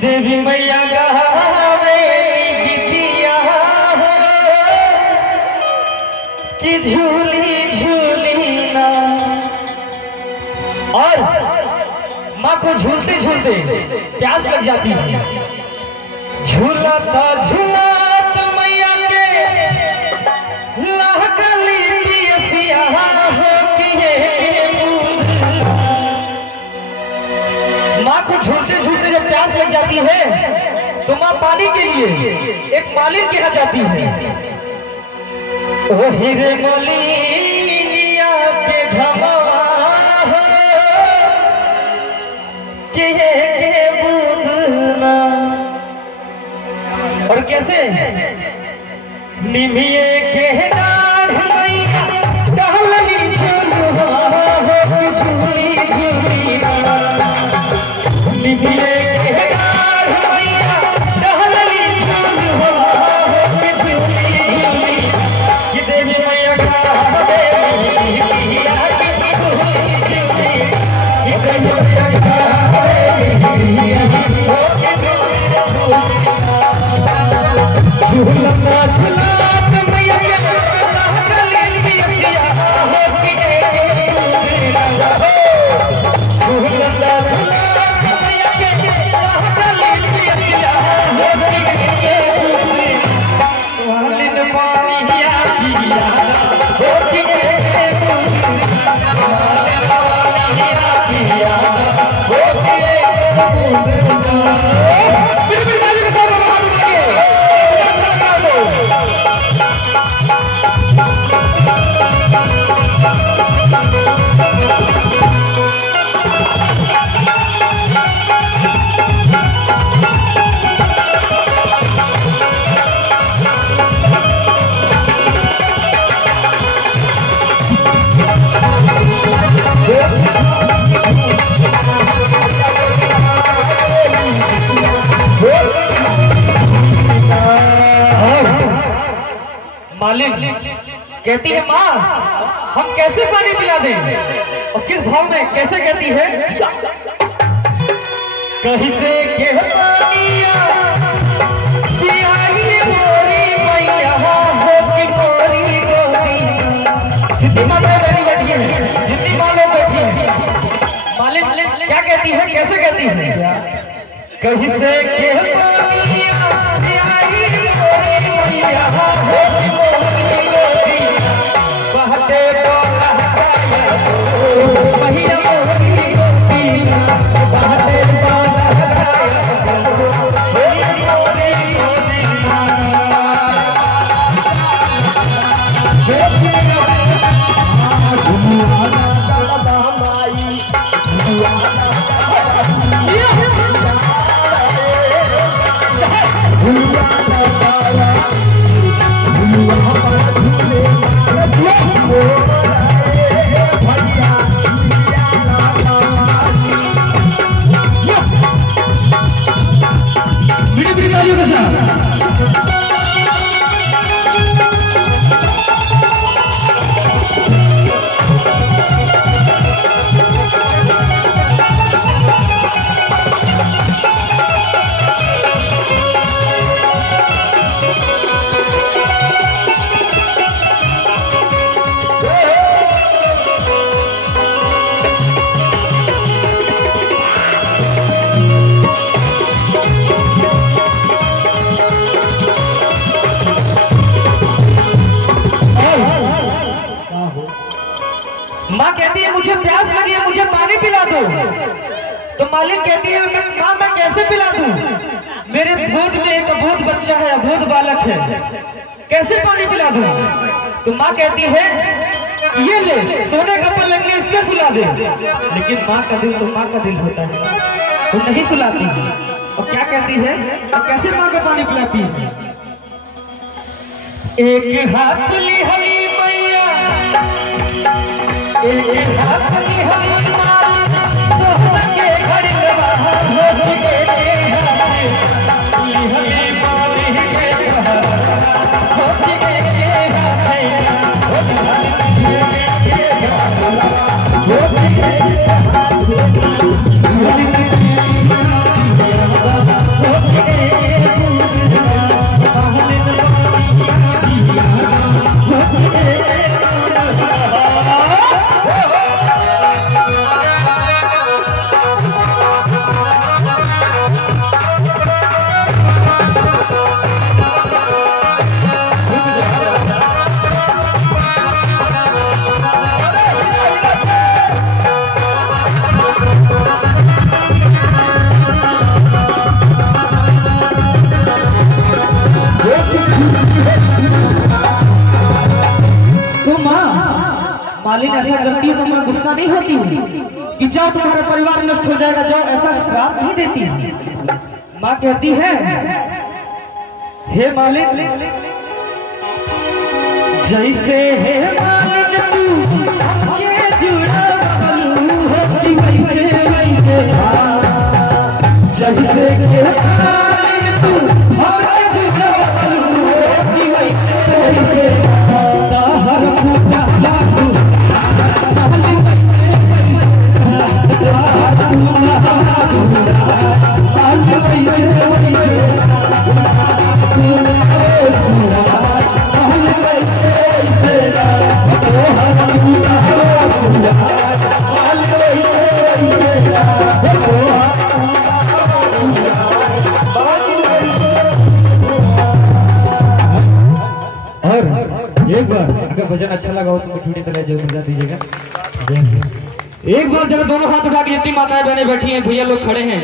देवी मैया गावे गीतिया कि झूली झूली ना। और माँ को झूलते झूलते प्यास लग जाती है। झूलता झूलता मैया के लहकली पियसिया होती है। माँ को झूलते झूलते जब प्यास लग जाती है तो माँ पानी के लिए एक मालिन के यहाँ जाती है। ओ हीरे मोलिया के घमवा हो के बूंदना। और कैसे निमिये के डाढ़ मैया टहलई झूलवा हो झूली झूली ना। निमिये के डाढ़ मैया टहलई झूलवा हो झूली झूली। कि देवी मैया गावे गीतिया कि झूली झूली। कि देवी मैया गावे गीतिया हो कि झूली झूली। झूलता झूलता मैया के लहकली पियसिया होती है। झूलता झूलता मैया के लहकली पियसिया होती है। वालिन पानिया पिया होती है। पानिया पिया होती है। मालिक कहती है माँ हम कैसे पानी पिला दें। और किस भाव में कैसे कहती है। कहीं से के पानिया पियाई मोरी मैया हो कि मोरी गोरी। जितनी माँ बैठी बैठी है जितनी माँ लोग बैठी है। मालिक क्या कहती है कैसे कहती है। कहीं से के पानिया पियाई मोरी मैया हो कि मोरी गोरी। बहते तो लहराया मैया मोरी गोरी। बहते तो लहराया मोरी गोरी। माँ कहती है मुझे प्यास लगी है मुझे पानी पिला दो। तो मालिक कहती है माँ मैं कैसे पिला दूं। मेरे गोद में एक अबोध बच्चा है अबोध बालक है कैसे पानी पिला दूं। तो माँ कहती है ये ले सोने का पलंग ले इस पे सुला दे। लेकिन माँ का दिल तो माँ का दिल होता है वो नहीं सुलाती है। और क्या कहती है और कैसे माँ को पानी पिलाती है। एक हाथ ली हली मैया एक हाथ ली हली माँ सोहना के घड़ी होती के हली मारी के होती के होती के मालिन ऐसा करती है तो मैं गुस्सा नहीं होती हूँ कि जाओ तुम्हारा परिवार नष्ट हो जाएगा, जाओ, ऐसा श्राप नहीं देती है। माँ कहती है हे मालिन, जैसे हे मालिन तू हमके जुड़ा बलू होती वैसे वैसे, जैसे हे मालिन तू हमके जुड़ा बलू होती वैसे वैसे, हर फूटा लागू एक बार अगर भजन अच्छा लगा हो तो मिठी तरह जरूर बजा दीजिएगा। एक बार जब दोनों हाथ उठा के जितनी माताएं बहनें बैठी हैं, भैया लोग खड़े हैं।